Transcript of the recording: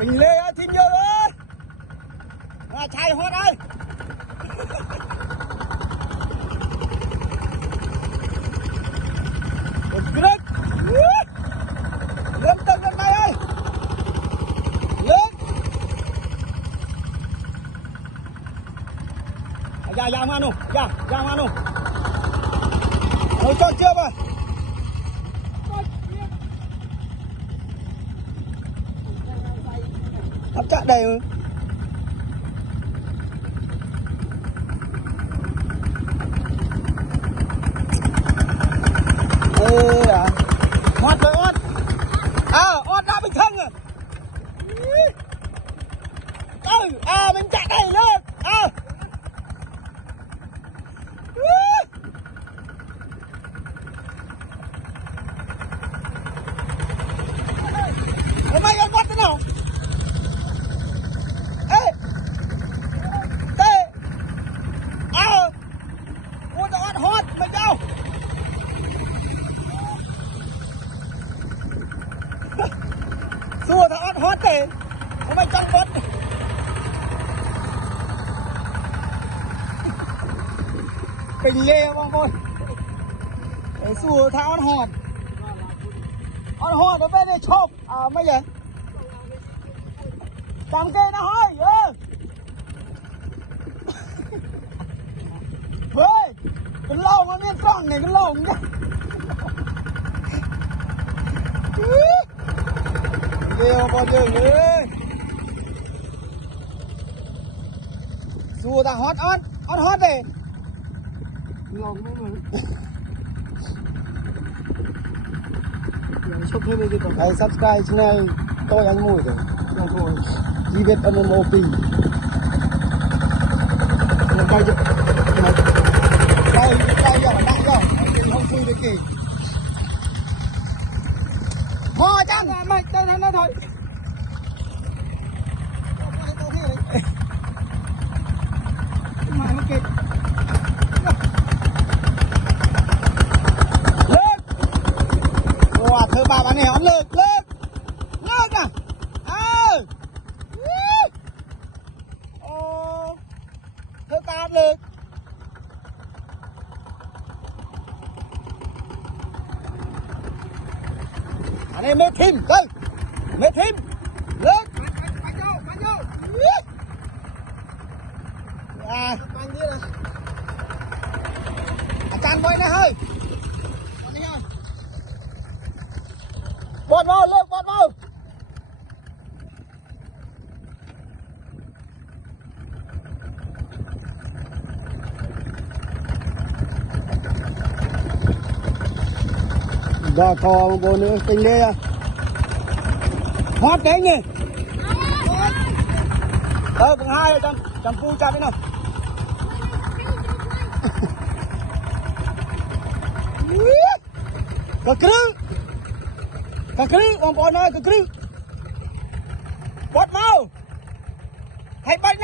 Bình lê ơi, thiên vô ơi. À, chai hót ơi. Rất. Lên tân lên đây ơi. Lên. Ra mà nụ, ra mà nụ. Nó cho chưa mà. Hấp chắc đầy rồi. Ê à. Hót rồi hót. Hót ra bình thân rồi. Mình chạy đây lên. Mày ăn hót thế nào? Ê. Tê. Ôi nó hót mày đâu? Xua thằng hót thế. Mày trong hót. Bình lê con coi. Để xua thằng hót. Hót ở bên đây chộp. Mấy vậy? Tạm kê nó hơi. Với. Cái lông nó miên tròn này cái lông nhá. Kêu con đường đi. Xua thằng hót đây. Lòng đấy mà. Hãy subscribe channel tôi anh Mùi rồi. Chi biết ơn mô pì. Đây giờ mà đại rồi. Không xui được kì. Mò chăng mày đây nó thôi. Mày nó kịp. Thưa bà này ổn lên à. Thưa bà lên. Anh em mê thím lên. Lên. Chăn bơi này hơi. Bọt vào, lên bọt vào. Gà cò một bộ nữa, tình đê à. Hót đấy nhỉ. Còn hai ở trong phu chặt đấy nào. Cà krư, ông bọn ơi, cà krư. Bọt mau. Hãy bánh